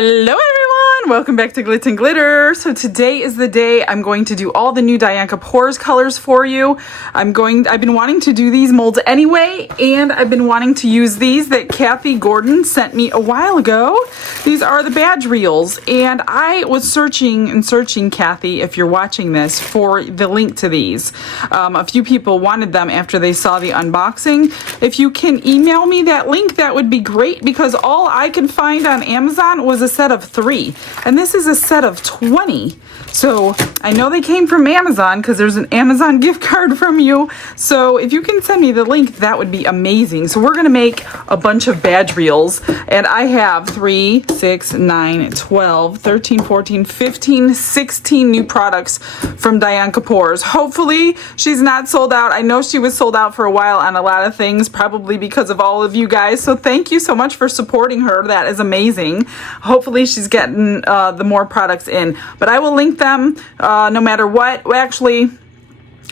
Hello everyone, welcome back to Glitz and Glitter. So today is the day I'm going to do all the new Dianka Pores colors for you. I've been wanting to do these molds anyway, and I've been wanting to use these that Kathy Gordon sent me a while ago. These are the badge reels, and I was searching, Kathy, if you're watching this, for the link to these. A few people wanted them after they saw the unboxing. If you can email me that link, that would be great, because all I could find on Amazon was a set of 3, and this is a set of 20. So I know they came from Amazon because there's an Amazon gift card from you. So if you can send me the link, that would be amazing. So we're going to make a bunch of badge reels, and I have 3, 6, 9, 12, 13, 14, 15, 16 new products from Dianka Pores. Hopefully she's not sold out. I know she was sold out for a while on a lot of things, probably because of all of you guys. So thank you so much for supporting her. That is amazing. Hopefully she's getting the more products in, but I will link them no matter what. Well, actually,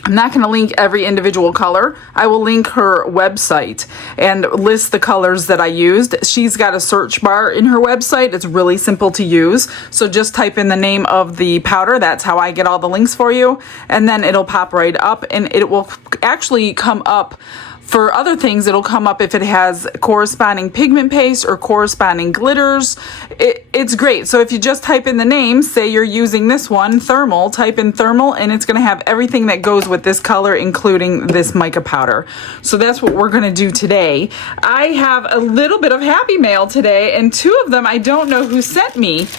I'm not going to link every individual color. I will link her website and list the colors that I used. She's got a search bar in her website. It's really simple to use. So just type in the name of the powder. That's how I get all the links for you. And then it'll pop right up, and it will actually come up. For other things, it'll come up if it has corresponding pigment paste or corresponding glitters. It's great. So if you just type in the name, say you're using this one, thermal, type in thermal, and it's going to have everything that goes with this color, including this mica powder. So that's what we're going to do today. I have a little bit of happy mail today, and 2 of them I don't know who sent me.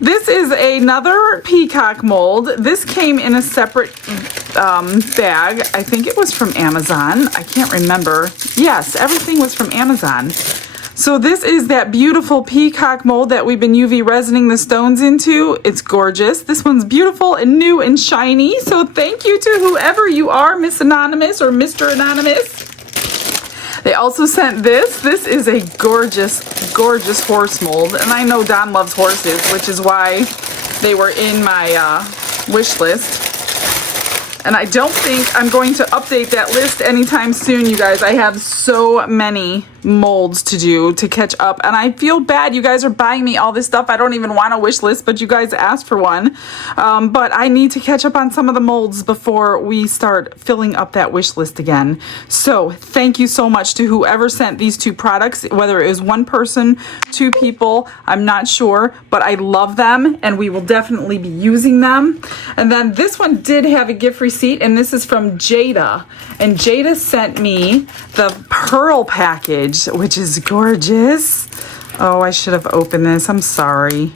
This is another peacock mold. This came in a separate bag. I think it was from Amazon. I can't remember. Yes, everything was from Amazon. So this is that beautiful peacock mold that we've been UV resining the stones into. It's gorgeous. This one's beautiful and new and shiny. So thank you to whoever you are, Miss Anonymous or Mr. Anonymous. They also sent this. This is a gorgeous, gorgeous horse mold. And I know Don loves horses, which is why they were in my wish list. And I don't think I'm going to update that list anytime soon, you guys. I have so many molds to do to catch up, and I feel bad. You guys are buying me all this stuff. I don't even want a wish list, but you guys asked for one. But I need to catch up on some of the molds before we start filling up that wish list again. So thank you so much to whoever sent these 2 products, whether it was 1 person, 2 people, I'm not sure, but I love them, and we will definitely be using them. And then this one did have a gift receipt, and this is from Jada, and Jada sent me the pearl package, which is gorgeous. Oh, I should have opened this. I'm sorry.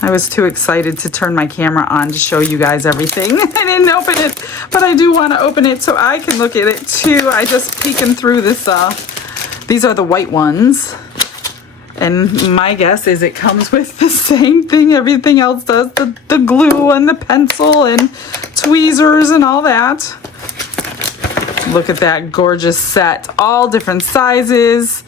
I was too excited to turn my camera on to show you guys everything. I didn't open it, but I do want to open it so I can look at it too. I just peeking through this. These are the white ones. And my guess is it comes with the same thing everything else does. The glue and the pencil and tweezers and all that. Look at that gorgeous set. All different sizes.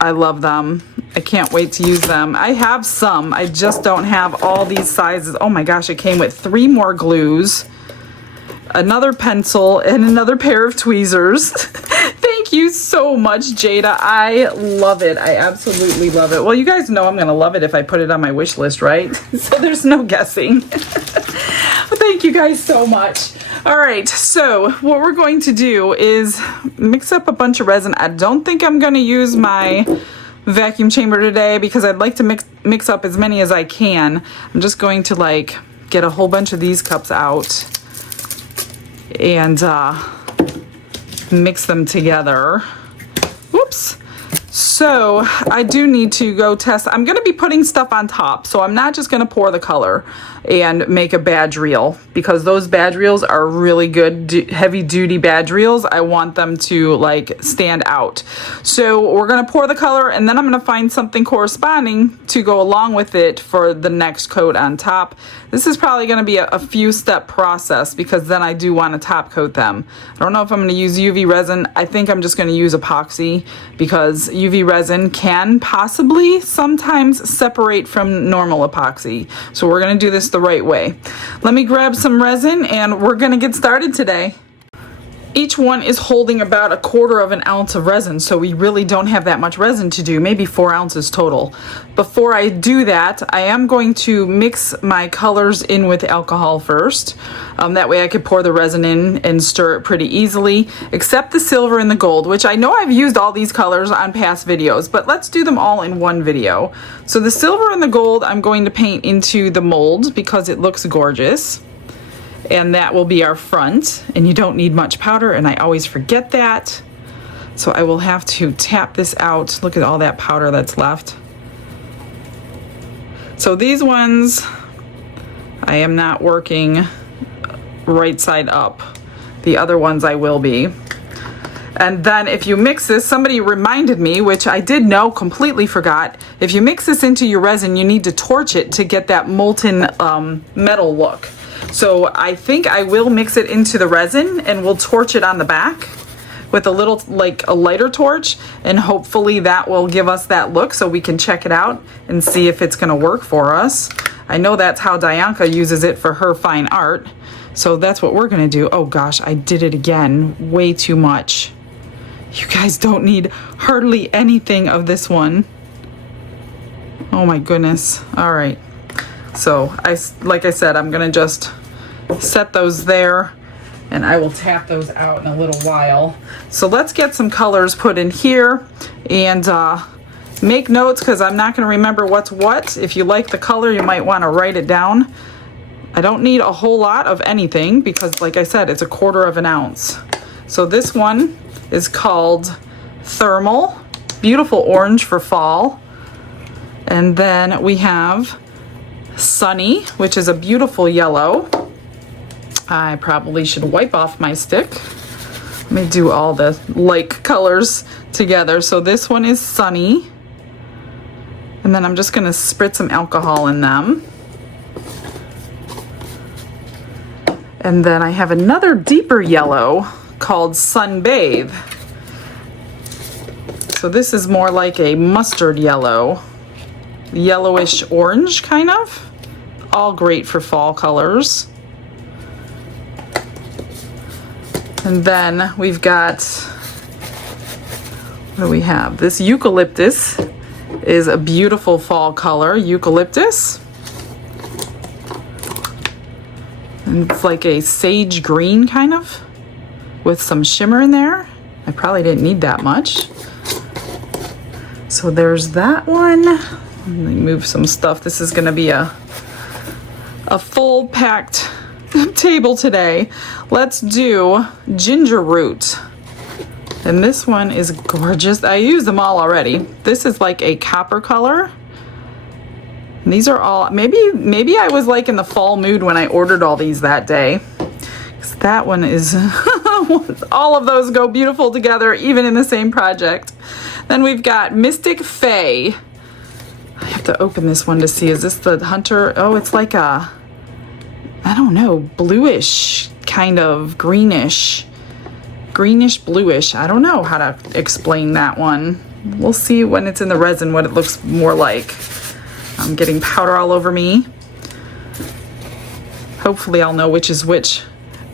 I love them. I can't wait to use them. I have some. I just don't have all these sizes. Oh my gosh, it came with 3 more glues, another pencil, and another pair of tweezers. Thank you so much, Jada. I love it. I absolutely love it. Well, you guys know I'm going to love it if I put it on my wish list, right? So there's no guessing. Thank you guys so much. All right, so what we're going to do is mix up a bunch of resin. I don't think I'm going to use my vacuum chamber today because I'd like to mix up as many as I can. I'm just going to like get a whole bunch of these cups out and mix them together. Whoops. So I do need to go test. I'm going to be putting stuff on top, so I'm not just going to pour the color and make a badge reel, because those badge reels are really good, heavy duty badge reels. I want them to like stand out. So we're going to pour the color, and then I'm going to find something corresponding to go along with it for the next coat on top. This is probably going to be a few step process, because then I do want to top coat them. I don't know if I'm going to use UV resin. I think I'm just going to use epoxy, because UV resin can possibly sometimes separate from normal epoxy. So we're going to do this the right way. Let me grab some resin and we're going to get started today. Each one is holding about 1/4 of an ounce of resin, so we really don't have that much resin to do, maybe 4 ounces total. Before I do that, I am going to mix my colors in with alcohol first. That way I could pour the resin in and stir it pretty easily, except the silver and the gold, which I know I've used all these colors on past videos, but let's do them all in one video. So the silver and the gold I'm going to paint into the mold because it looks gorgeous. And that will be our front, and you don't need much powder, and I always forget that. So I will have to tap this out. Look at all that powder that's left. So these ones, I am not working right side up. The other ones I will be. And then if you mix this, somebody reminded me, which I did know, completely forgot, if you mix this into your resin, you need to torch it to get that molten metal look. So I think I will mix it into the resin and we'll torch it on the back with a little, like a lighter torch, and hopefully that will give us that look so we can check it out and see if it's gonna work for us. I know that's how Dianka uses it for her fine art. So that's what we're gonna do. Oh gosh, I did it again, way too much. You guys don't need hardly anything of this one. Oh my goodness, all right. So like I said, I'm gonna just set those there and I will tap those out in a little while. So let's get some colors put in here and make notes because I'm not gonna remember what's what. If you like the color, you might wanna write it down. I don't need a whole lot of anything because like I said, it's 1/4 of an ounce. So this one is called Thermal, beautiful orange for fall. And then we have Sunny, which is a beautiful yellow. I probably should wipe off my stick. Let me do all the like colors together. So this one is Sunny. And then I'm just gonna spritz some alcohol in them. And then I have another deeper yellow called Sunbathe. So this is more like a mustard yellow, yellowish orange kind of. All great for fall colors. And then we've got, what do we have? This eucalyptus is a beautiful fall color, eucalyptus. And it's like a sage green kind of, with some shimmer in there. I probably didn't need that much. So there's that one. Let me move some stuff. This is gonna be a full packed table today. Let's do ginger root. And this one is gorgeous. I used them all already. This is like a copper color. And these are all, maybe I was like in the fall mood when I ordered all these that day. 'Cause that one is, all of those go beautiful together, even in the same project. Then we've got Mystic Fae. I have to open this one to see, is this the Hunter? Oh, it's like a, I don't know, bluish, kind of greenish bluish. I don't know how to explain that one. We'll see when it's in the resin what it looks more like. I'm getting powder all over me. Hopefully I'll know which is which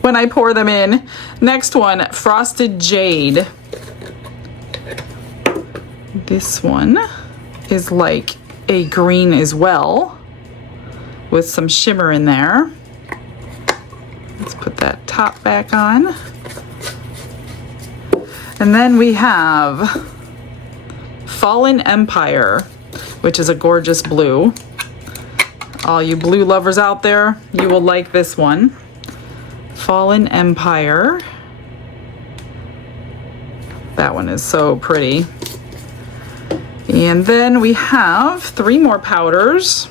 when I pour them in. Next one, Frosted Jade. This one is like a green as well, with some shimmer in there. Let's put that top back on. And then we have Fallen Empire, which is a gorgeous blue. All you blue lovers out there, you will like this one. Fallen Empire. That one is so pretty. And then we have 3 more powders.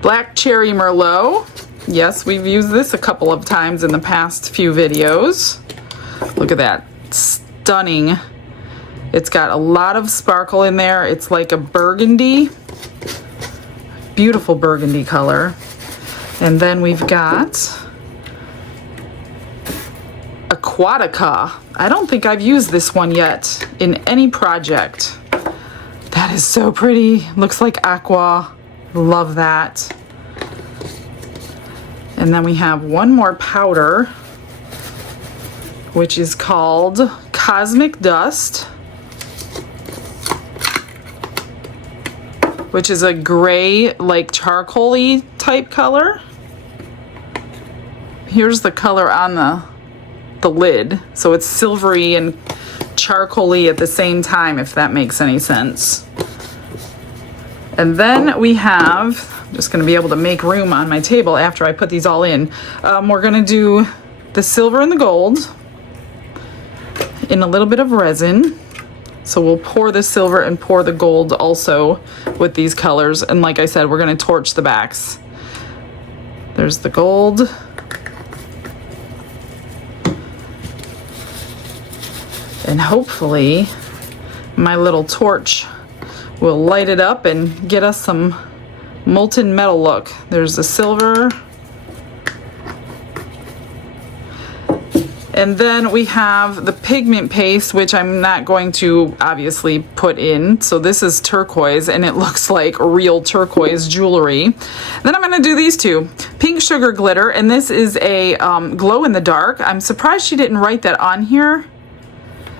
Black Cherry Merlot. Yes, we've used this a couple of times in the past few videos. Look at that, stunning. It's got a lot of sparkle in there. It's like a burgundy, beautiful burgundy color. And then we've got Aquatica. I don't think I've used this one yet in any project. That is so pretty. Looks like aqua. Love that. And then we have one more powder. which is called Cosmic Dust, which is a gray, like charcoal-y type color. Here's the color on the lid, so it's silvery and charcoal-y at the same time, if that makes any sense. And then we have, I'm just going to be able to make room on my table after I put these all in. We're going to do the silver and the gold in a little bit of resin. So we'll pour the silver and pour the gold also with these colors. And like I said, we're going to torch the backs. There's the gold. And hopefully my little torch will light it up and get us some molten metal look. There's the silver. And then we have the pigment paste, which I'm not going to obviously put in. So this is turquoise, and it looks like real turquoise jewelry. Then I'm gonna do these two. Pink sugar glitter, and this is a glow in the dark. I'm surprised she didn't write that on here,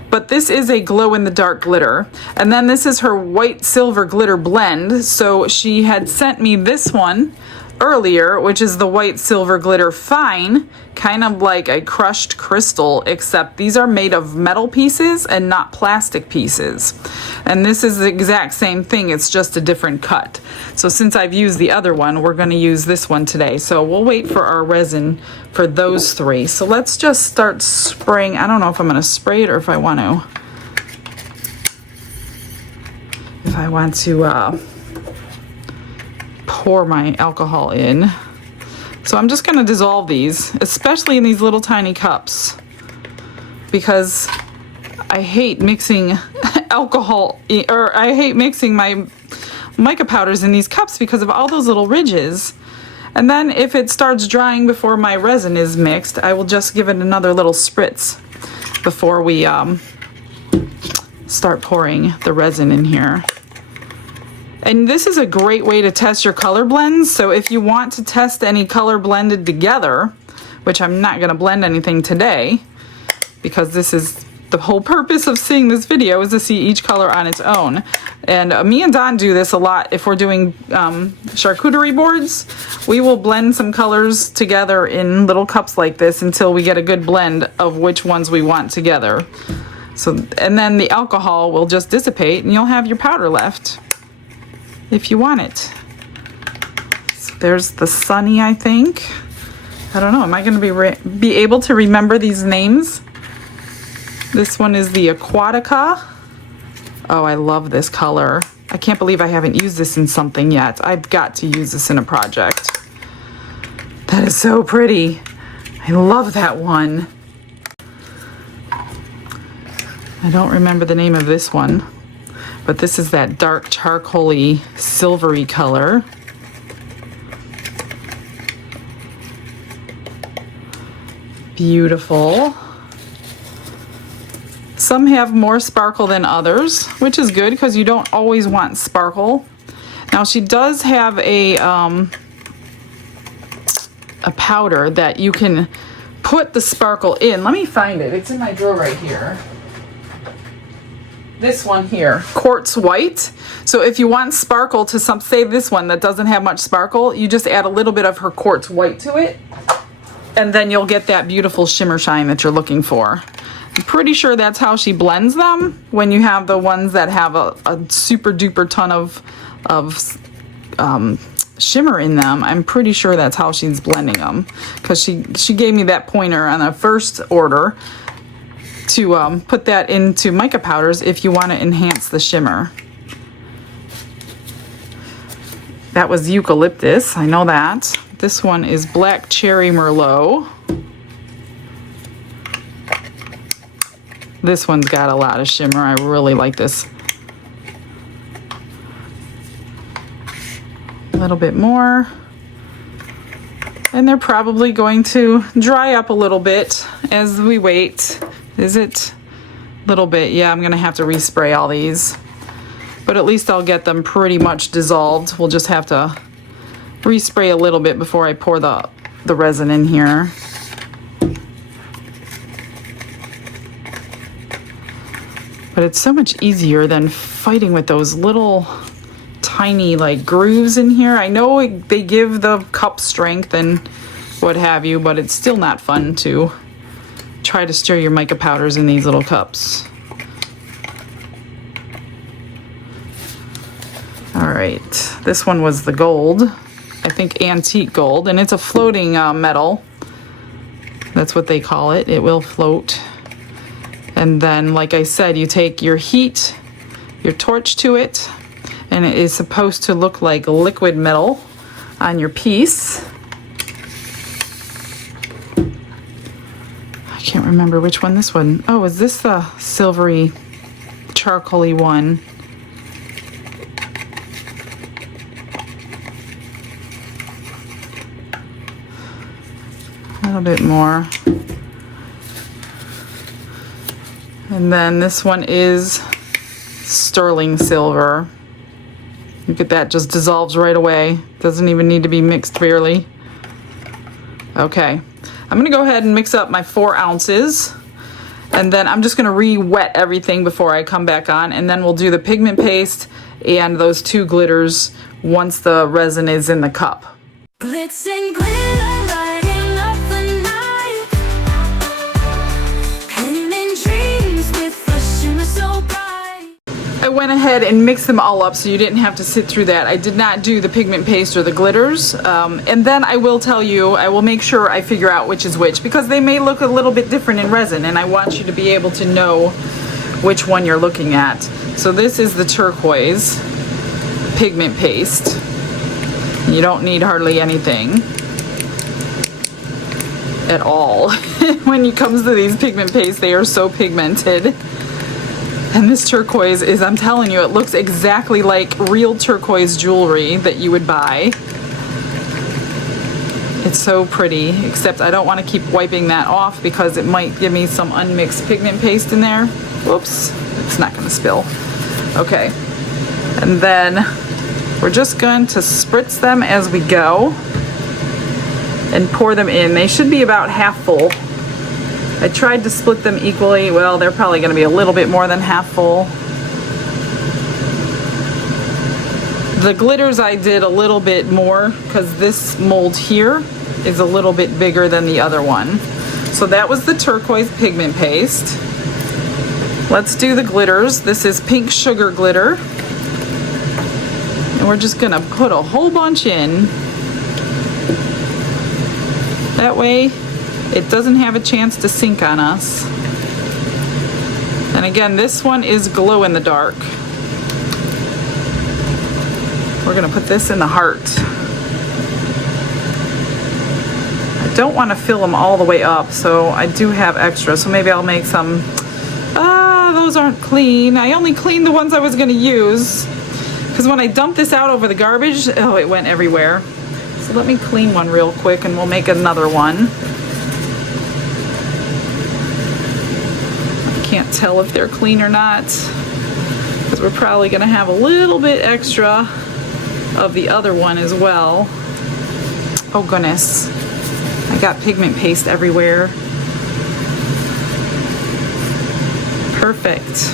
but this is a glow in the dark glitter. And then this is her white silver glitter blend. So she had sent me this one earlier, which is the white silver glitter fine, kind of like a crushed crystal, except these are made of metal pieces and not plastic pieces. And this is the exact same thing, it's just a different cut. So since I've used the other one, we're going to use this one today. So we'll wait for our resin for those three. So let's just start spraying. I don't know if I'm going to spray it or if I want to pour my alcohol in. So I'm just going to dissolve these, especially in these little tiny cups, because I hate mixing alcohol, or I hate mixing my mica powders in these cups because of all those little ridges. And then if it starts drying before my resin is mixed, I will just give it another little spritz before we start pouring the resin in here. And this is a great way to test your color blends. So if you want to test any color blended together, which I'm not going to blend anything today, because this is the whole purpose of seeing this video, is to see each color on its own. And me and Don do this a lot. If we're doing charcuterie boards, we will blend some colors together in little cups like this until we get a good blend of which ones we want together. So, and then the alcohol will just dissipate and you'll have your powder left if you want it. So there's the Sunny, I think. I don't know, am I going to be able to remember these names? This one is the Aquatica. Oh, I love this color. I can't believe I haven't used this in something yet. I've got to use this in a project. That is so pretty. I love that one. I don't remember the name of this one, but this is that dark charcoal-y silvery color. Beautiful. Some have more sparkle than others, which is good because you don't always want sparkle. Now she does have a powder that you can put the sparkle in. Let me find it. It's in my drawer right here. This one here, Quartz White. So if you want sparkle to some, say this one that doesn't have much sparkle, you just add a little bit of her Quartz White to it, and then you'll get that beautiful shimmer shine that you're looking for. I'm pretty sure that's how she blends them when you have the ones that have a super duper ton of shimmer in them. I'm pretty sure that's how she's blending them, because she gave me that pointer on the first order to put that into mica powders if you want to enhance the shimmer. That was eucalyptus, I know that. This one is Black Cherry Merlot. This one's got a lot of shimmer. I really like this. A little bit more. And they're probably going to dry up a little bit as we wait. Is it? A little bit. Yeah, I'm going to have to respray all these. But at least I'll get them pretty much dissolved. We'll just have to respray a little bit before I pour the resin in here. But it's so much easier than fighting with those little tiny like grooves in here. I know they give the cup strength and what have you, but it's still not fun to try to stir your mica powders in these little cups. All right, this one was the gold, I think antique gold, and it's a floating metal. That's what they call it. It will float. And then, like I said, you take your heat, your torch to it, and it is supposed to look like liquid metal on your piece. I can't remember which one this one. Oh, is this the silvery charcoaly one? A little bit more. And then this one is sterling silver. Look at that, just dissolves right away. Doesn't even need to be mixed barely. Okay, I'm gonna go ahead and mix up my 4 ounces. And then I'm just gonna re-wet everything before I come back on. And then we'll do the pigment paste and those 2 glitters once the resin is in the cup. Glitz and glitter, lighting up the night. Painting dreams with a shimmer so bright. I went ahead and mixed them all up so you didn't have to sit through that. I did not do the pigment paste or the glitters. And then I will tell you, I will make sure I figure out which is which, because they may look a little bit different in resin, and I want you to be able to know which one you're looking at. So this is the turquoise pigment paste. You don't need hardly anything at all. When it comes to these pigment pastes, they are so pigmented. And this turquoise is, I'm telling you, it looks exactly like real turquoise jewelry that you would buy. It's so pretty, except I don't want to keep wiping that off because it might give me some unmixed pigment paste in there. Whoops, it's not going to spill. Okay, and then we're just going to spritz them as we go and pour them in. They should be about half full. I tried to split them equally. Well, they're probably going to be a little bit more than half full. The glitters I did a little bit more because this mold here is a little bit bigger than the other one. So that was the turquoise pigment paste. Let's do the glitters. This is pink sugar glitter. And we're just gonna put a whole bunch in. That way it doesn't have a chance to sink on us. And again, this one is glow in the dark. We're gonna put this in the heart. I don't want to fill them all the way up, so I do have extra, so maybe I'll make some. Those aren't clean. I only cleaned the ones I was gonna use, because when I dumped this out over the garbage, oh, it went everywhere. So let me clean one real quick and we'll make another one. I can't tell if they're clean or not, because we're probably gonna have a little bit extra of the other one as well. Oh goodness, I got pigment paste everywhere. Perfect.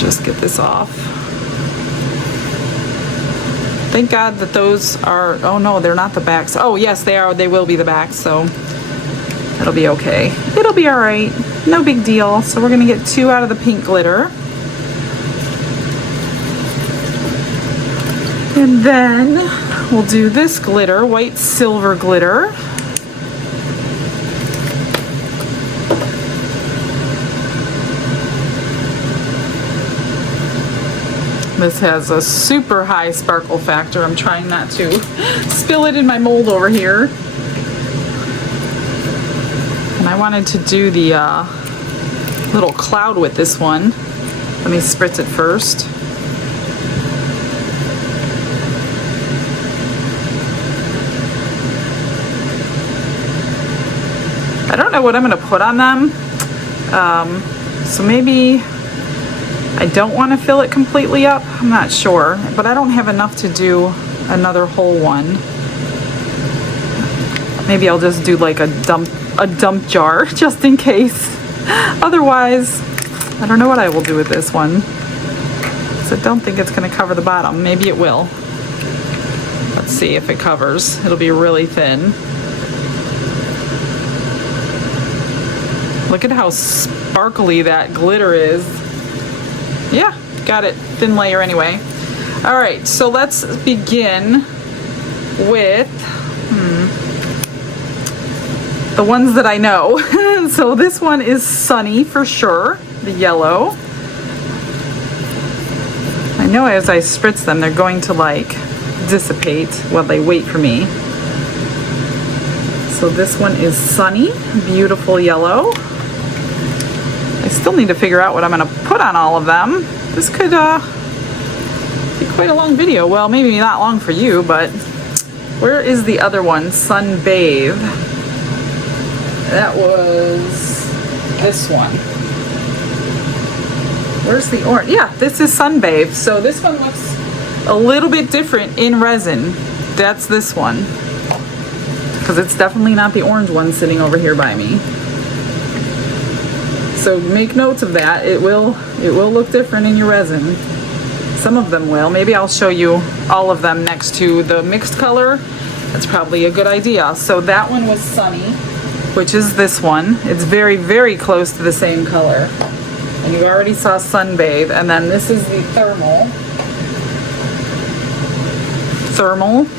Just get this off. Thank God that those are, oh no, they're not the backs. Oh yes, they are, they will be the backs, so it'll be okay. It'll be all right, no big deal. So we're gonna get 2 out of the pink glitter. And then we'll do this glitter, white silver glitter. This has a super high sparkle factor. I'm trying not to spill it in my mold over here. And I wanted to do the little cloud with this one. Let me spritz it first. I don't know what I'm going to put on them. So maybe I don't want to fill it completely up. I'm not sure, but I don't have enough to do another whole one. Maybe I'll just do like a dump jar just in case. Otherwise, I don't know what I will do with this one. So I don't think it's going to cover the bottom. Maybe it will. Let's see if it covers. It'll be really thin. Look at how sparkly that glitter is. Yeah, got it. Thin layer anyway. All right, so let's begin with the ones that I know. So this one is Sunny for sure, the yellow. I know as I spritz them, they're going to like dissipate while they wait for me. So this one is Sunny, beautiful yellow. I still need to figure out what I'm gonna put on all of them. This could be quite a long video. Well, maybe not long for you, but where is the other one? Sunbathe. That was this one. Where's the orange? Yeah, this is Sunbathe. So this one looks a little bit different in resin. That's this one. Because it's definitely not the orange one sitting over here by me. So make notes of that. It will look different in your resin. Some of them will. Maybe I'll show you all of them next to the mixed color. That's probably a good idea. So that one was Sunny, which is this one. It's very, very close to the same color. And you already saw Sunbathe. And then this is the Thermal.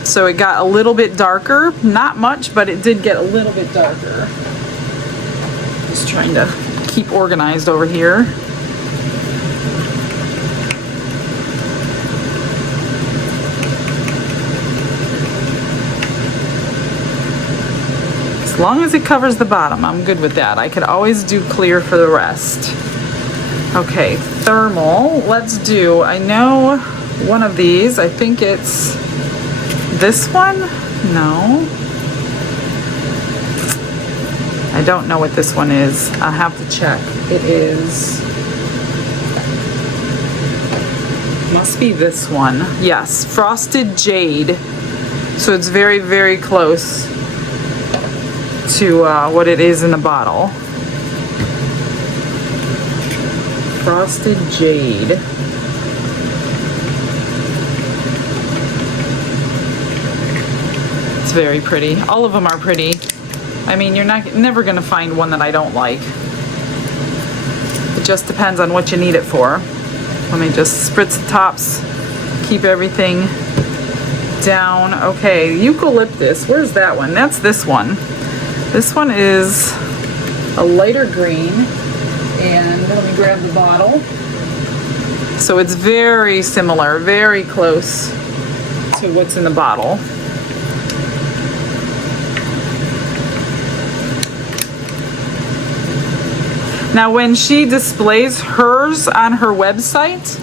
So it got a little bit darker. Not much, but it did get a little bit darker. Just trying to keep organized over here. As long as it covers the bottom, I'm good with that. I could always do clear for the rest. Okay, Thermal. Let's do, I know one of these. I think it's this one? No. I don't know what this one is. I'll have to check. It is, must be this one. Yes, Frosted Jade. So it's very, very close to what it is in the bottle. Frosted Jade. It's very pretty. All of them are pretty. I mean, you're never gonna find one that I don't like. It just depends on what you need it for. Let me just spritz the tops, keep everything down. Okay, Eucalyptus, where's that one? That's this one. This one is a lighter green, and let me grab the bottle. So it's very similar, very close to what's in the bottle. Now when she displays hers on her website,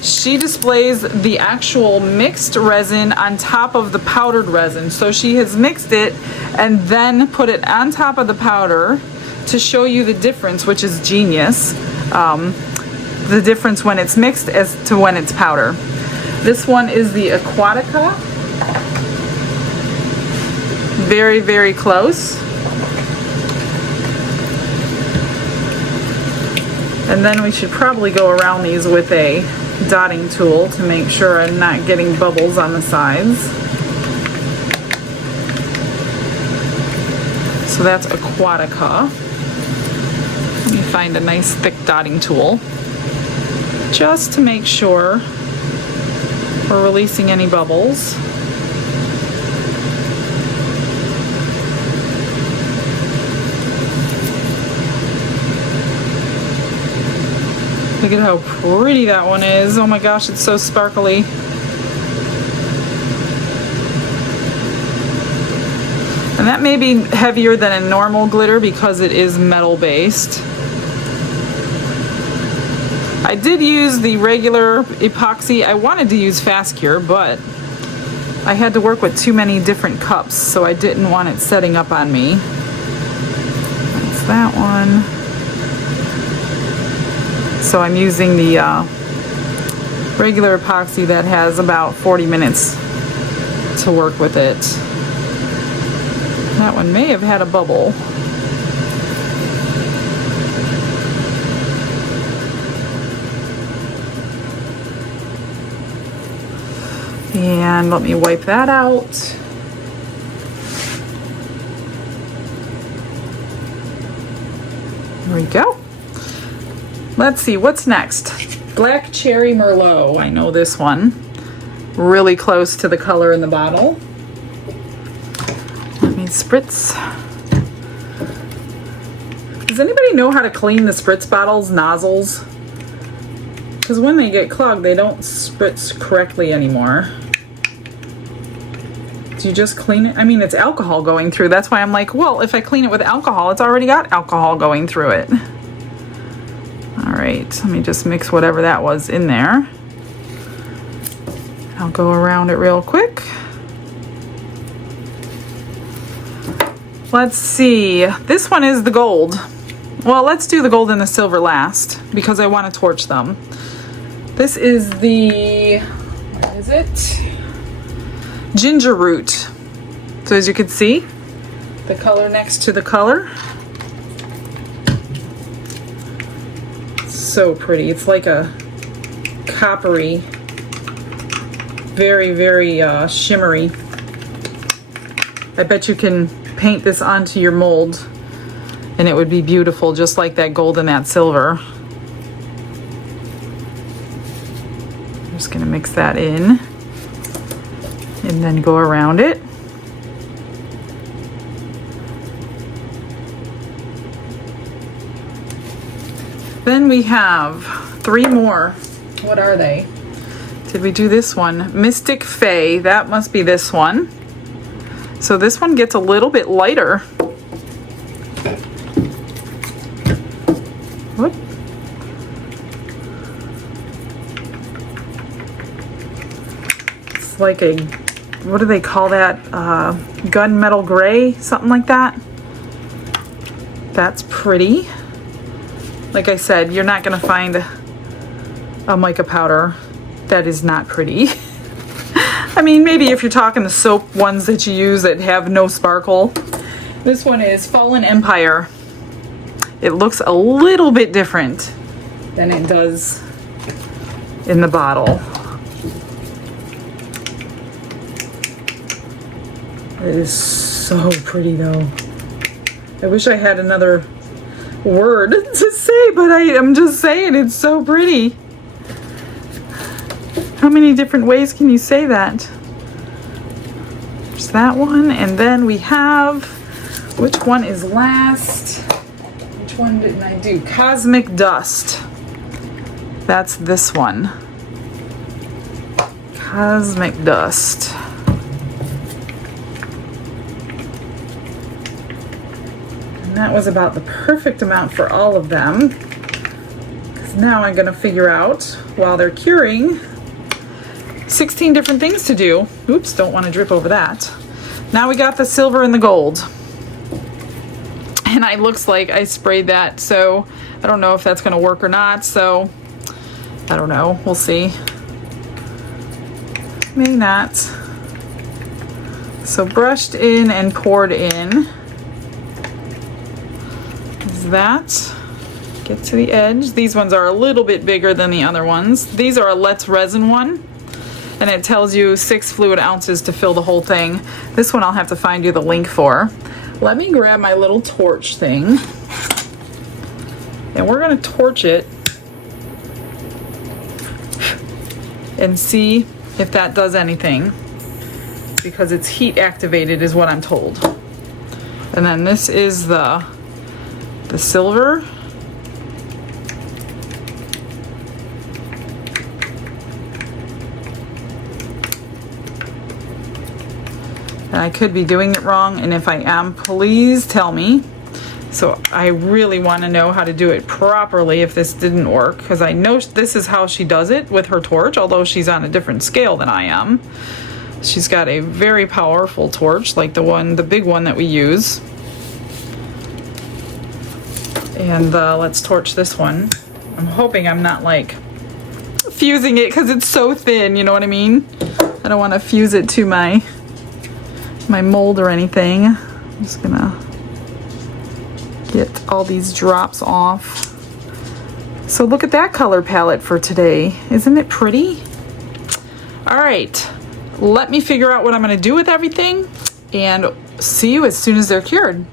she displays the actual mixed resin on top of the powdered resin. So she has mixed it and then put it on top of the powder to show you the difference, which is genius. The difference when it's mixed as to when it's powder. This one is the Aquatica. Very, very close. And then we should probably go around these with a dotting tool to make sure I'm not getting bubbles on the sides. So that's Aquatica. Let me find a nice thick dotting tool just to make sure we're releasing any bubbles. Look at how pretty that one is. Oh my gosh, it's so sparkly. And that may be heavier than a normal glitter because it is metal based. I did use the regular epoxy. I wanted to use Fast Cure, but I had to work with too many different cups, so I didn't want it setting up on me. That's that one. So I'm using the regular epoxy that has about 40 minutes to work with it. That one may have had a bubble. And let me wipe that out. There we go. Let's see, what's next? Black Cherry Merlot. I know this one. Really close to the color in the bottle. Let me spritz. Does anybody know how to clean the spritz bottles, nozzles? Because when they get clogged, they don't spritz correctly anymore. Do you just clean it? I mean, it's alcohol going through. That's why I'm like, well, if I clean it with alcohol, it's already got alcohol going through it. All right, let me just mix whatever that was in there. I'll go around it real quick. Let's see. This one is the gold. Well, let's do the gold and the silver last because I want to torch them. This is the, what is it? Ginger root. So as you can see, the color next to the color. So pretty. It's like a coppery, very, very shimmery. I bet you can paint this onto your mold and it would be beautiful, just like that gold and that silver. I'm just gonna mix that in and then go around it. Then we have 3 more. What are they? Did we do this one? Mystic Fae, that must be this one. So this one gets a little bit lighter. Whoop. It's like a, what do they call that? Gunmetal gray, something like that. That's pretty. Like I said, you're not gonna find a mica powder that is not pretty. I mean, maybe if you're talking the soap ones that you use that have no sparkle. This one is Fallen Empire. It looks a little bit different than it does in the bottle. It is so pretty though. I wish I had another word to say, but I am just saying it's so pretty. How many different ways can you say that? There's that one, and then we have, which one is last? Which one didn't I do? Cosmic Dust. That's this one. Cosmic Dust. And that was about the perfect amount for all of them. Because now I'm gonna figure out, while they're curing, 16 different things to do. Oops, don't want to drip over that. Now we got the silver and the gold. And it looks like I sprayed that, so I don't know if that's going to work or not, so I don't know. We'll see. Maybe not. So brushed in and poured in. Is that. Get to the edge. These ones are a little bit bigger than the other ones. These are a Let's Resin one. And it tells you 6 fluid ounces to fill the whole thing. This one I'll have to find you the link for. Let me grab my little torch thing. And we're gonna torch it and see if that does anything. Because it's heat activated is what I'm told. And then this is the silver. And I could be doing it wrong, and if I am, please tell me. So I really want to know how to do it properly if this didn't work, because I know this is how she does it with her torch, although she's on a different scale than I am. She's got a very powerful torch, like the big one that we use. And let's torch this one. I'm hoping I'm not like fusing it because it's so thin, you know what I mean? I don't want to fuse it to my mold or anything. I'm just gonna get all these drops off. So look at that color palette for today. Isn't it pretty? All right, let me figure out what I'm going to do with everything and see you as soon as they're cured.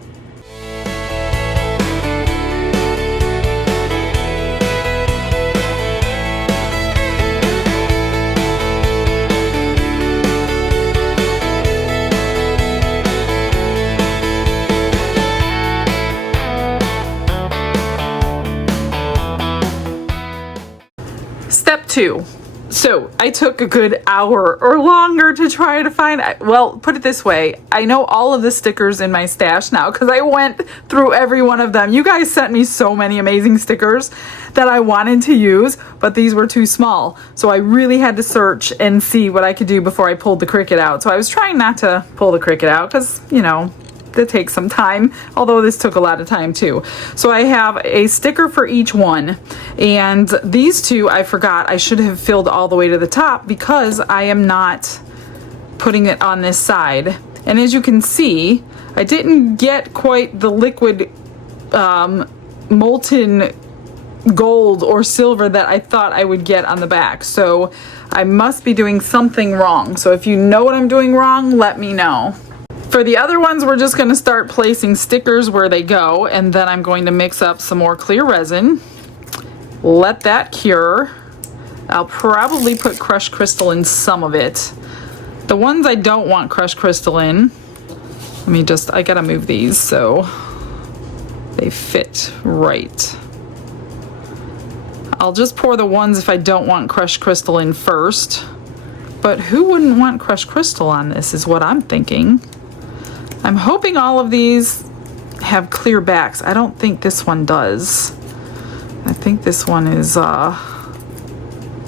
Step 2. So I took a good hour or longer to try to find, well, put it this way, I know all of the stickers in my stash now because I went through every one of them. You guys sent me so many amazing stickers that I wanted to use, but these were too small. So I really had to search and see what I could do before I pulled the Cricut out. So I was trying not to pull the Cricut out because, you know, that takes some time, although this took a lot of time too. So I have a sticker for each one, and these two I forgot I should have filled all the way to the top because I am not putting it on this side. And as you can see, I didn't get quite the liquid molten gold or silver that I thought I would get on the back. So I must be doing something wrong. So if you know what I'm doing wrong, let me know. For the other ones, we're just going to start placing stickers where they go, and then I'm going to mix up some more clear resin, let that cure. I'll probably put crushed crystal in some of it. The ones I don't want crushed crystal in, I gotta move these so they fit right. I'll just pour the ones if I don't want crushed crystal in first, but who wouldn't want crushed crystal on this is what I'm thinking. I'm hoping all of these have clear backs. I don't think this one does. I think this one is the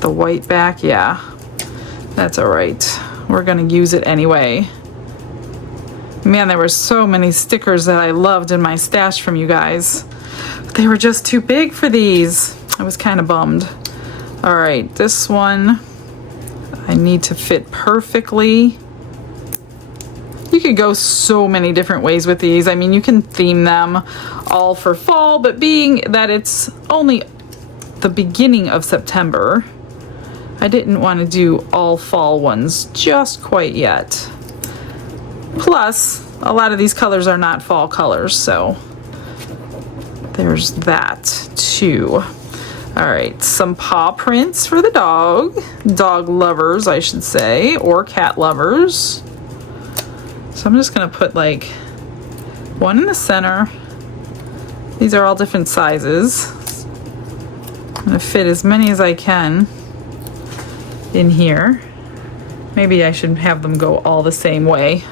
white back. Yeah, that's all right. We're gonna use it anyway. Man, there were so many stickers that I loved in my stash from you guys. But they were just too big for these. I was kind of bummed. All right, this one I need to fit perfectly. You could go so many different ways with these. I mean, you can theme them all for fall, but being that it's only the beginning of September, I didn't want to do all fall ones just quite yet. Plus, a lot of these colors are not fall colors, so there's that too. All right, some paw prints for the dog lovers, I should say, or cat lovers. So I'm just gonna put like one in the center. These are all different sizes. I'm gonna fit as many as I can in here. Maybe I should have them go all the same way.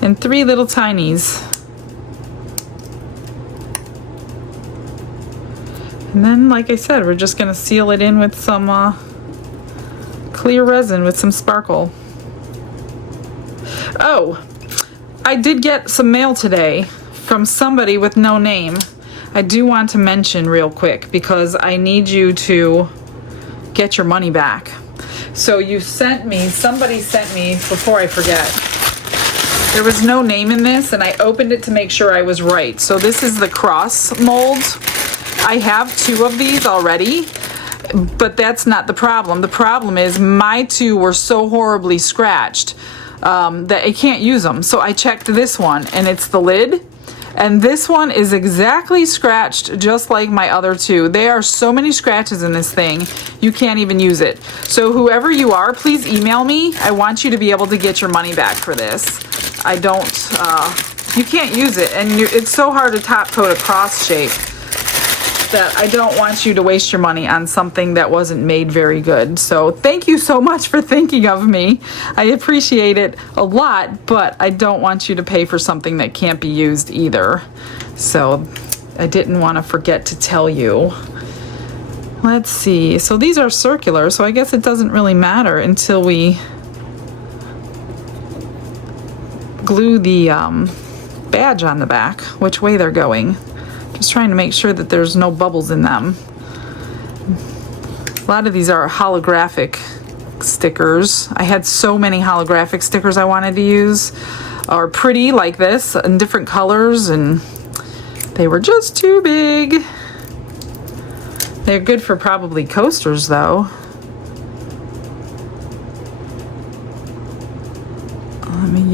And 3 little tinies. And then, like I said, we're just gonna seal it in with some clear resin with some sparkle. Oh, I did get some mail today from somebody with no name. I do want to mention real quick because I need you to get your money back. So somebody sent me, before I forget, there was no name in this and I opened it to make sure I was right. So this is the cross mold. I have 2 of these already, but that's not the problem. The problem is my 2 were so horribly scratched that I can't use them. So I checked this one and it's the lid, and this one is exactly scratched just like my other 2. There are so many scratches in this thing, you can't even use it. So whoever you are, please email me. I want you to be able to get your money back for this. You can't use it, and it's so hard to top coat a cross shape that I don't want you to waste your money on something that wasn't made very good. So thank you so much for thinking of me. I appreciate it a lot, but I don't want you to pay for something that can't be used either. So I didn't want to forget to tell you. Let's see. So these are circular, so I guess it doesn't really matter until we glue the badge on the back, which way they're going. Just trying to make sure that there's no bubbles in them. A lot of these are holographic stickers. I had so many holographic stickers I wanted to use, or pretty like this in different colors, and they were just too big. They're good for probably coasters though.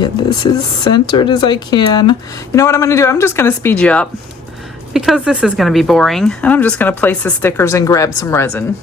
get this as centered as I can. You know what I'm going to do? I'm just going to speed you up because this is going to be boring. And I'm just going to place the stickers and grab some resin.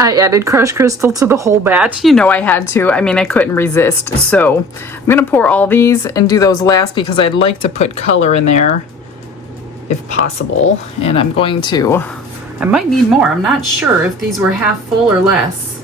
I added crushed crystal to the whole batch. You know I had to. I mean, I couldn't resist. So I'm going to pour all these and do those last because I'd like to put color in there if possible. And I'm going to, I might need more. I'm not sure if these were half full or less.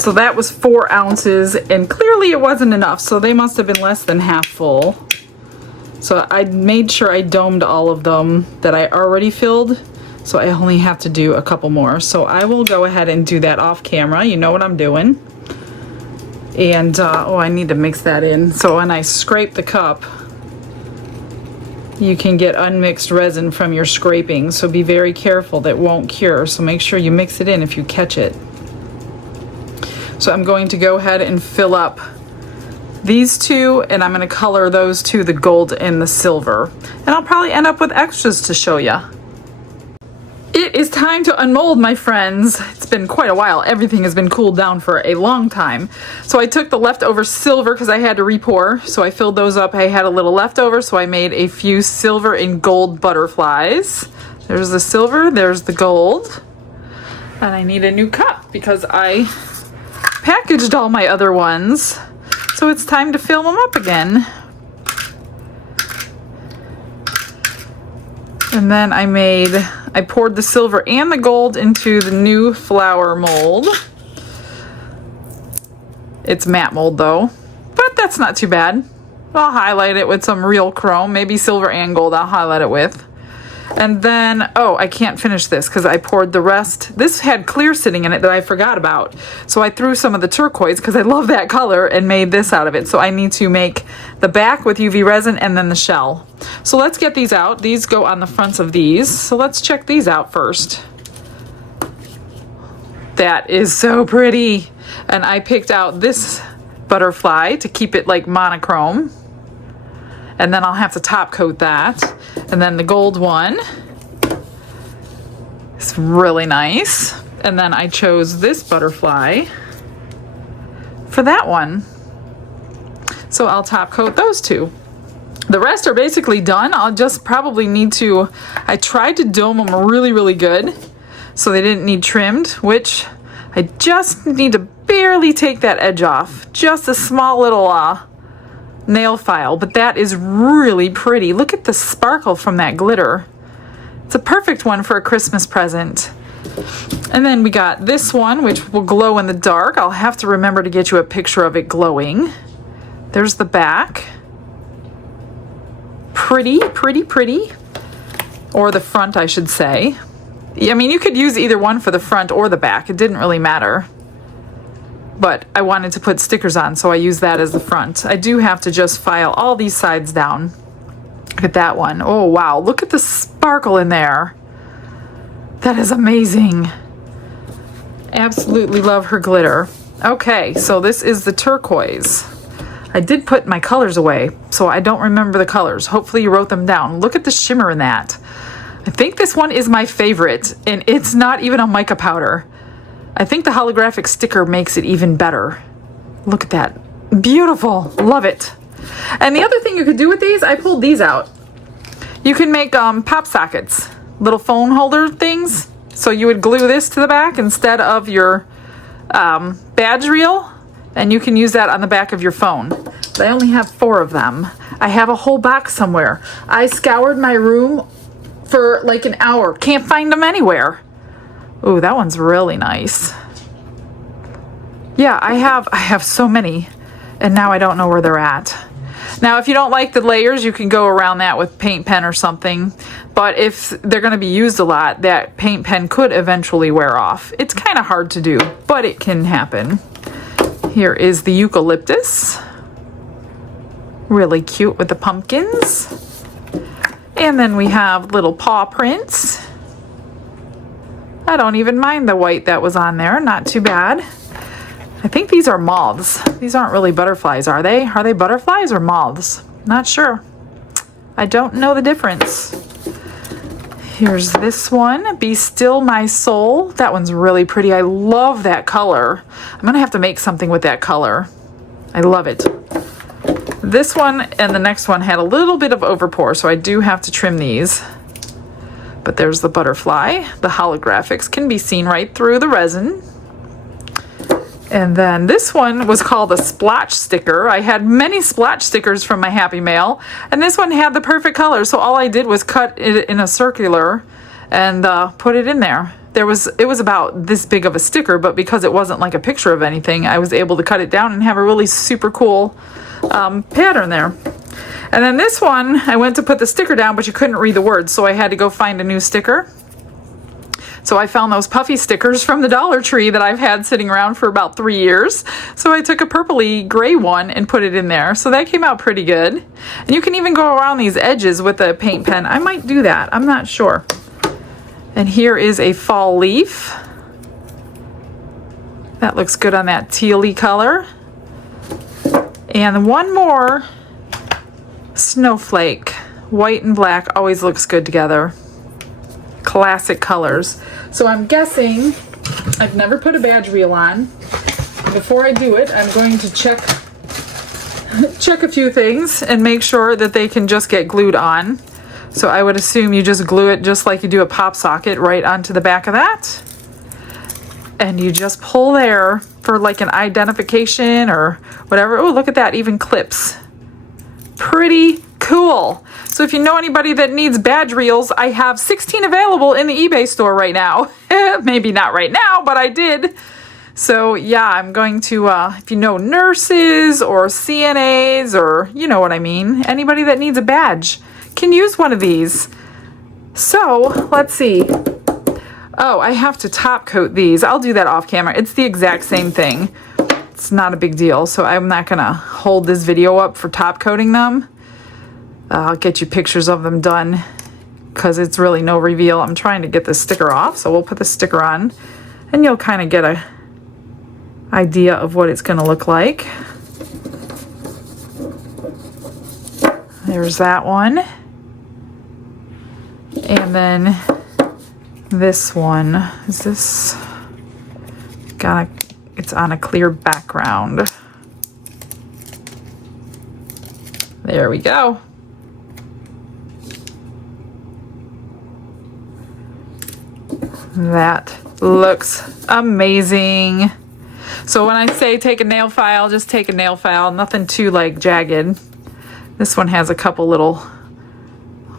So that was 4 ounces, and clearly it wasn't enough, so they must have been less than half full. So I made sure I domed all of them that I already filled, so I only have to do a couple more. So I will go ahead and do that off camera. You know what I'm doing. And, oh, I need to mix that in. So when I scrape the cup, you can get unmixed resin from your scraping, so be very careful. That won't cure, so make sure you mix it in if you catch it. So I'm going to go ahead and fill up these two, and I'm going to color those two, the gold and the silver. And I'll probably end up with extras to show you. It is time to unmold, my friends. It's been quite a while. Everything has been cooled down for a long time. So I took the leftover silver because I had to re-pour. So I filled those up. I had a little leftover, so I made a few silver and gold butterflies. There's the silver, there's the gold. And I need a new cup because I packaged all my other ones, so it's time to fill them up again. And then I poured the silver and the gold into the new flower mold. It's matte mold though, but that's not too bad. I'll highlight it with some real chrome, maybe silver and gold I'll highlight it with. And then, oh, I can't finish this because I poured the rest. This had clear sitting in it that I forgot about. So I threw some of the turquoise because I love that color and made this out of it. So I need to make the back with UV resin and then the shell. So let's get these out. These go on the fronts of these. So let's check these out first. That is so pretty. And I picked out this butterfly to keep it like monochrome. And then I'll have to top coat that. And then the gold one. It's really nice. And then I chose this butterfly for that one. So I'll top coat those two. The rest are basically done. I'll just probably need to, I tried to dome them really, really good so they didn't need trimmed, which I just need to barely take that edge off. Just a small little nail file, but that is really pretty. Look at the sparkle from that glitter. It's a perfect one for a Christmas present. And then we got this one, which will glow in the dark. I'll have to remember to get you a picture of it glowing. There's the back. Pretty, pretty, pretty. Or the front, I should say. I mean, you could use either one for the front or the back. It didn't really matter. But I wanted to put stickers on, so I used that as the front. I do have to just file all these sides down. Look at that one. Oh, wow. Look at the sparkle in there. That is amazing. Absolutely love her glitter. Okay, so this is the turquoise. I did put my colors away, so I don't remember the colors. Hopefully you wrote them down. Look at the shimmer in that. I think this one is my favorite, and it's not even a mica powder. I think the holographic sticker makes it even better. Look at that. Beautiful. Love it. And the other thing you could do with these, I pulled these out. You can make pop sockets, little phone holder things. So you would glue this to the back instead of your badge reel, and you can use that on the back of your phone. But I only have 4 of them. I have a whole box somewhere. I scoured my room for like an hour. Can't find them anywhere. Ooh, that one's really nice. Yeah, I have so many, and now I don't know where they're at. Now, if you don't like the layers, you can go around that with paint pen or something. But if they're going to be used a lot, that paint pen could eventually wear off. It's kind of hard to do, but it can happen. Here is the eucalyptus. Really cute with the pumpkins. And then we have little paw prints. I don't even mind the white that was on there. Not too bad. I think these are moths. These aren't really butterflies, are they? Are they butterflies or moths? Not sure. I don't know the difference. Here's this one, Be Still My Soul. That one's really pretty. I love that color. I'm gonna have to make something with that color. I love it. This one and the next one had a little bit of overpour, so I do have to trim these. But there's the butterfly. The holographics can be seen right through the resin. And then this one was called a splotch sticker. I had many splotch stickers from my Happy Mail, and this one had the perfect color. So all I did was cut it in a circular and put it in there. It was about this big of a sticker, but because it wasn't like a picture of anything, I was able to cut it down and have a really super cool pattern there. And then this one, I went to put the sticker down, but you couldn't read the words, so I had to go find a new sticker. So I found those puffy stickers from the Dollar Tree that I've had sitting around for about 3 years. So I took a purpley gray one and put it in there. So that came out pretty good. And you can even go around these edges with a paint pen. I might do that. I'm not sure. And here is a fall leaf. That looks good on that tealy color. And one more snowflake. White and black always looks good together. Classic colors. So I'm guessing, I've never put a badge reel on. Before I do it, I'm going to check a few things and make sure that they can just get glued on. So I would assume you just glue it just like you do a pop socket right onto the back of that. And you just pull there for like an identification or whatever. Oh, look at that, even clips. Pretty cool. So if you know anybody that needs badge reels, I have 16 available in the eBay store right now. Maybe not right now, but I did. So yeah, I'm going to, if you know nurses or CNAs or you know what I mean, anybody that needs a badge can use one of these. So let's see. Oh, I have to top coat these. I'll do that off camera. It's the exact same thing. It's not a big deal. So I'm not gonna hold this video up for top coating them. I'll get you pictures of them done because it's really no reveal. I'm trying to get the sticker off, so we'll put the sticker on and you'll kind of get a idea of what it's going to look like. There's that one. And then this one. Is this it's on a clear background. There we go. That looks amazing. So when I say take a nail file, just take a nail file, nothing too like jagged. This one has a couple little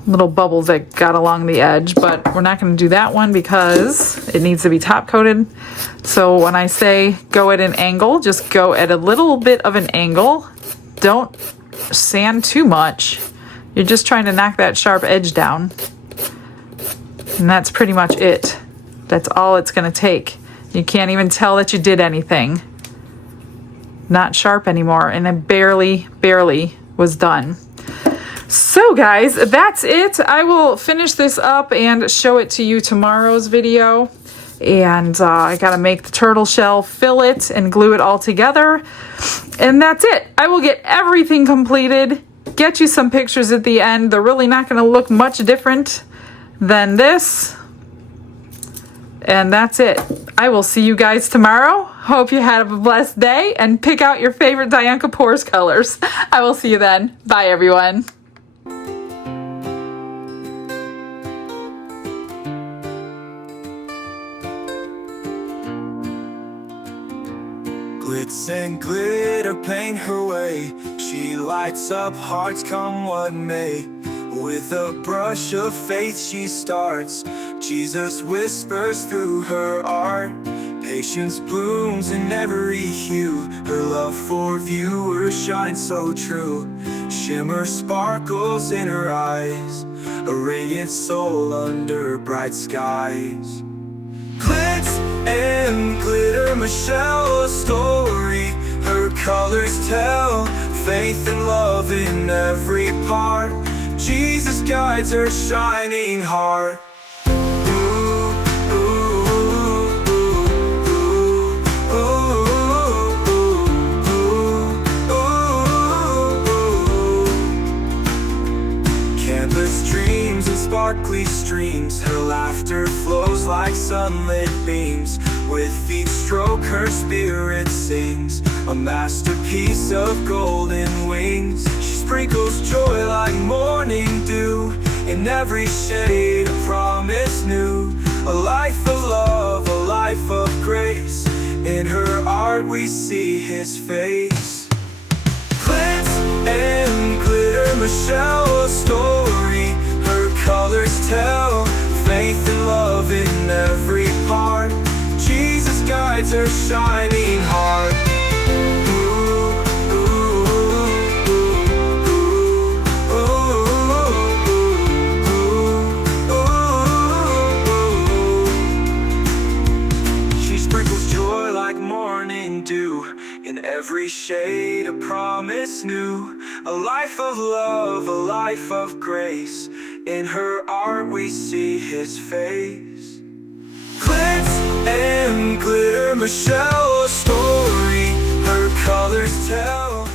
bubbles that got along the edge, but we're not going to do that one because it needs to be top coated. So when I say go at an angle, just go at a little bit of an angle. Don't sand too much. You're just trying to knock that sharp edge down. And that's pretty much it. That's all it's going to take. You can't even tell that you did anything. Not sharp anymore, and it barely was done. So guys, that's it. I will finish this up and show it to you tomorrow's video. And I gotta make the turtle shell, fill it, and glue it all together. And that's it. I will get everything completed, get you some pictures at the end. They're really not going to look much different than this. And that's it. I will see you guys tomorrow. Hope you had a blessed day and pick out your favorite Dianka Pours colors. I will see you then. Bye, everyone. Glitz and glitter paint her way. She lights up hearts come what may. With a brush of faith she starts. Jesus whispers through her art. Patience blooms in every hue. Her love for viewers shines so true. Shimmer sparkles in her eyes. A radiant soul under bright skies. Glitz and glitter, Michelle, a story. Her colors tell faith and love in every part. Jesus guides her shining heart. Canvas dreams and sparkly streams. Her laughter flows like sunlit beams. With each stroke her spirit sings. A masterpiece of golden wings. She sprinkles joy like morning dew. In every shade a promise new. A life of love, a life of grace. In her art we see his face. Glitz and glitter, Michelle, a story. Her colors tell faith and love in every part. Jesus guides her shining heart. She sprinkles joy like morning dew. In every shade a promise new. A life of love, a life of grace. In her art we see his face. Glitz and glitter, Michelle, a story. Her colors tell